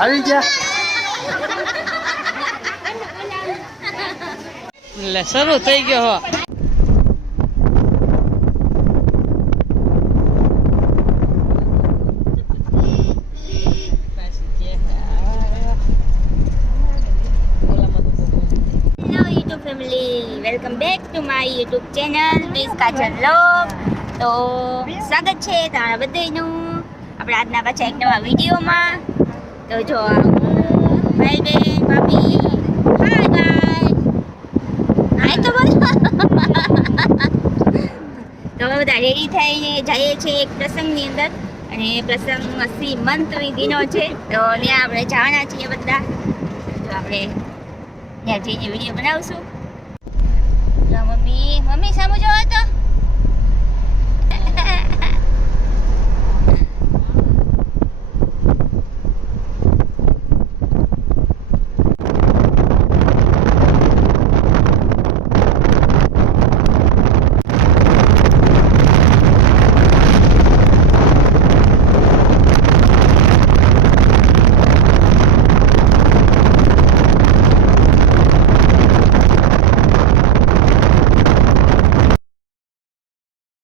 આવી ગયા. એટલે શરૂ થઈ ગયો હો. Family welcome back to my YouTube channel Kajal log તો સ્વાગત છે તમારા બધાનું આપણે આજના પાછા એક નવા વિડીયોમાં. તો જો ભાઈ બેન ભાભી હાય ગાય હાય તો તો બધા રેડી થઈને જઈએ છીએ એક પ્રસંગની અંદર અને પ્રસંગ અસી મંતની દિનો છે તો ત્યાં આપણે જવાના છીએ બધા તો આપણે ત્યાં જઈને વીડિયો બનાવશું તો મમ્મી મમ્મી સામુ જોવો તો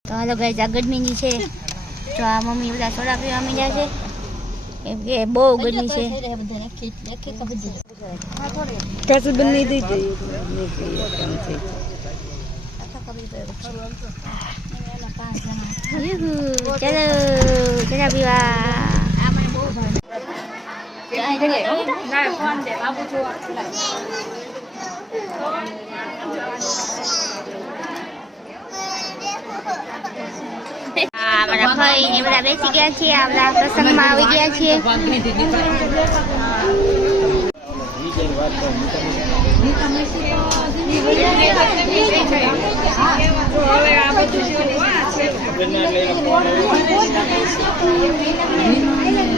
તો હાલો ગાઈઝ આ ગરમીની છે. તો આ મમ્મી બધા સોડા પીવા માંડ્યા છે. કેમ કે બહુ ગરમી છે. કાચું બની દઈ યુહુ, ચાલો ચલા પીવા. આ મારા ભાઈ ને બધા બેસી ગયા છે આપણા પ્રસંગમાં આવી ગયા છીએ. ગાઈઝ અમે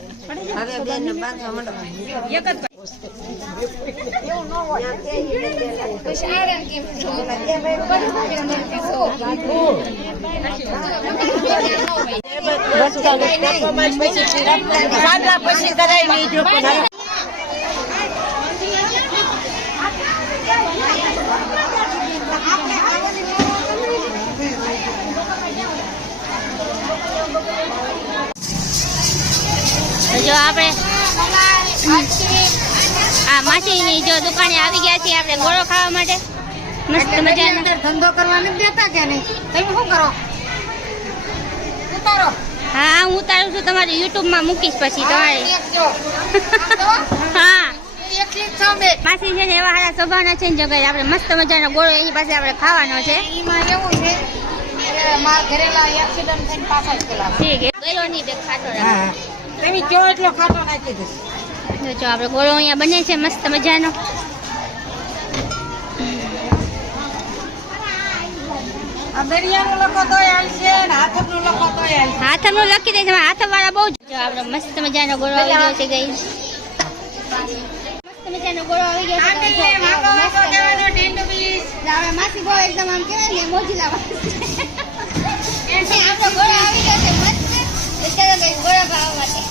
હવે બેન ને બાંધવા માંડો પછી કરાવી જો આપણે આ માસીની જો દુકાને આવી ગયા છીએ આપણે ગોળો ખાવા માટે. મસ્ત મજાનો. ધંધો કરવા નથી દેતા કે નહીં? તમે શું કરો? ઉતારો. હા હું ઉતારું છું તમારું યુટ્યુબમાં મૂકીશ પછી તમારે. હા. માસી છે ને એવા સારા સ્વભાવના છે ને જો ગાઈ આપણે મસ્ત મજાનો ગોળો એની પાસે આપણે ખાવાનો છે. એમાં એવું છે મારા ઘરેલા એક્સિડન્ટ થઈને પાછા ગયેલા. ઠીક ગયો નહીં ખાતો. તમે જો એટલો ખાટો નાખી દઈશ. જો આપણે ગોળો અહીંયા બને છે મસ્ત મજાનો. દરિયાનો લખો તોય આવશે ને હાથમનો લખો તોય આવશે હાથમનું લખી દે હાથ વાળા બહુ જો આપણે મસ્ત મજાનો ગોળો આવી ગયો છે ગઈ. મસ્ત મજાનો ગોળો આવી ગયો છે તો જો, મસ્ત. આપણે માસી ગોળો એકદમ આમ કહેવાય ને મોજી લાવવા આપણો ગોળો આવી ગયો છે મસ્ત. તો ચાલો ગોળો ખાવા માટે.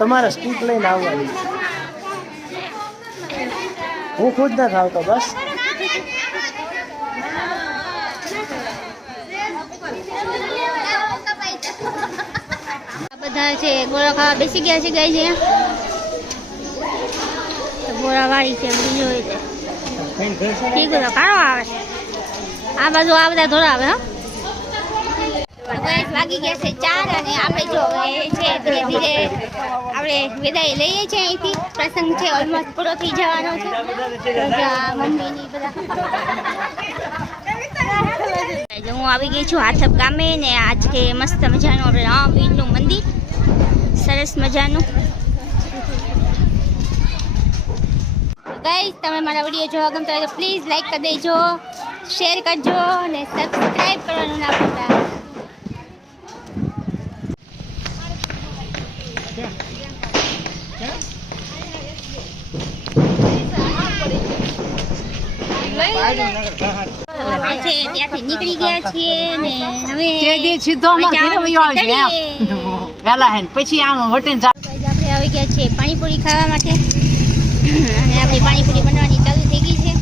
તમારે સ્ટીક લઈને આવવાની. હું ખુદ ના ખાવતો બસ. બધા છે ગોળા ખાવા બેસી ગયા છે ગઈ છે. ગોળા વાળી છે બીજો ઠીક તો કાળો આવે. આ બાજુ આ બધા થોડા આવે હા. વાગી ગયા છે ચાર અને આપણે જો છે ધીરે ધીરે આપણે વિદાય લઈએ છીએ અહીંથી. પ્રસંગ છે ઓલમોસ્ટ પૂરો થઈ જવાનો છે. હું આવી ગઈ છું હાથપ ગામે ને આજ કે મસ્ત મજાનું આપણે રામવીરનું મંદિર. સરસ મજાનું. ગાઈસ તમે મારા વીડિયો જોવા ગમતા હોય તો પ્લીઝ લાઈક કરી દેજો શેર કરજો અને સબસ્ક્રાઈબ કરવાનું ના ભૂલતા આપણે છે ત્યાંથી નીકળી ગયા છીએ ને હવે સીધો. વેલા હે પછી આમ જા- આપણે આવી ગયા છીએ પાણીપુરી ખાવા માટે અને આપણી પાણીપુરી બનવાની ચાલુ થઈ ગઈ છે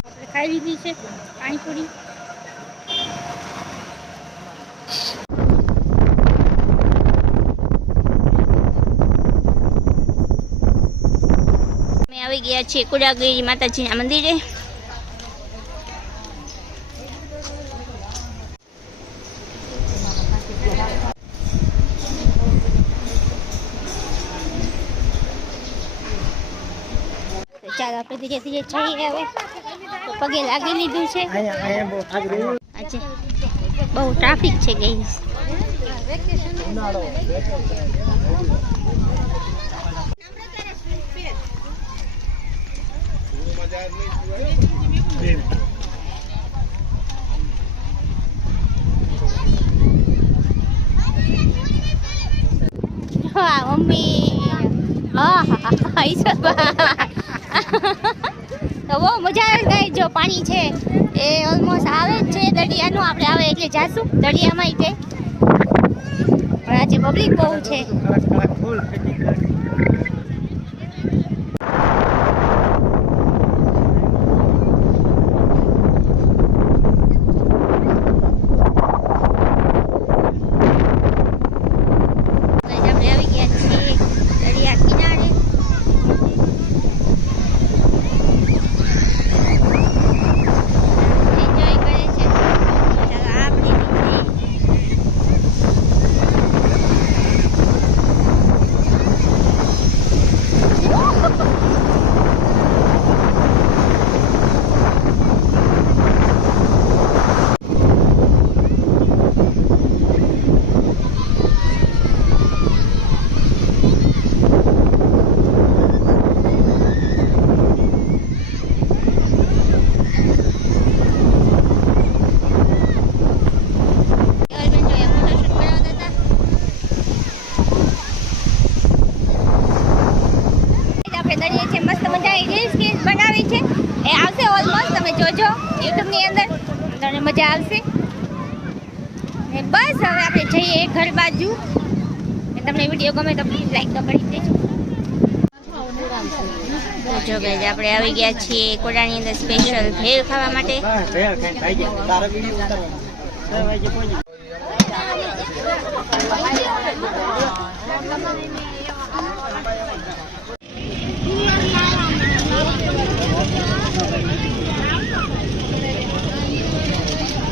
આપણે ખાઈ લીધી છે પાણીપુરી અમે આવી ગયા છીએ કુડાગીરી માતાજીના મંદિરે. ચાલો, આપણે ધીરે ધીરે જઈએ પગે લાગી લીધું છે. બહુ ટ્રાફિક છે ગઈ. મમ્મી. હા હા હા બહુ મજા આવે ગઈ જો પાણી છે એ ઓલમોસ્ટ આવે જ છે, દરિયાનું આપણે આવે એટલે જાશું, દરિયામાં તે. પણ આજે પબ્લિક બહુ છે કડક કડક ફૂલ ફિટિંગ કડક Guys, આપણે આવી ગયા છીએ દરિયા કિનારે એન્જોય કરે છે ચાલો આપણે બી જઈએ. હસબન્ડ જોઈએ ફોટોશૂટ કરાવતા હતા આપણે દરિયે છે મસ્ત મજાની રીલ્સ રીલ્સ બનાવી છે એ આવશે ઓલમોસ્ટ તમે જોજો યુટ્યુબની અંદર તમને આવશે ને બસ હવે આપણે જઈએ ઘર બાજુ. તમને વીડિયો ગમે તો પ્લીઝ લાઈક તો કરી દેજો. જો ગાઈઝ આપણે આવી ગયા છીએ કોડાની અંદર સ્પેશિયલ ભેળ ખાવા માટે. Thank ભેળ ખાઈને ખાઈ ગયા તારા વીડિયો ઉતારવાનો છ વાગે પહોંચી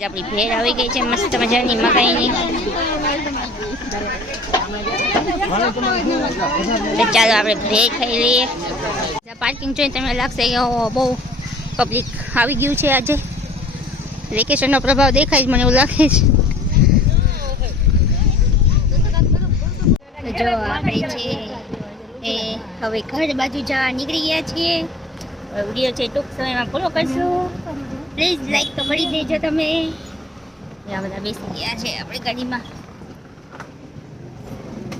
આપણી ભેર આવી ગઈ છે, મસ્ત મજાની મકાઈની. ચાલો આપણે ભેર ખાઈ લઈએ. પાર્કિંગ જોઈને તમને લાગશે કે બહુ પબ્લિક આવી ગયું છે આજે. વેકેશનનો પ્રભાવ દેખાય મને એવું લાગે છે. જો આપણે છે એ હવે ઘર બાજુ જવા નીકળી ગયા છીએ. વીડિયો છે ટૂંક સમયમાં પૂરો કરશું. પ્લીઝ લાઈક તો કરી દેજો તમે આ બધા બેસી ગયા છે આપણી ગાડીમાં.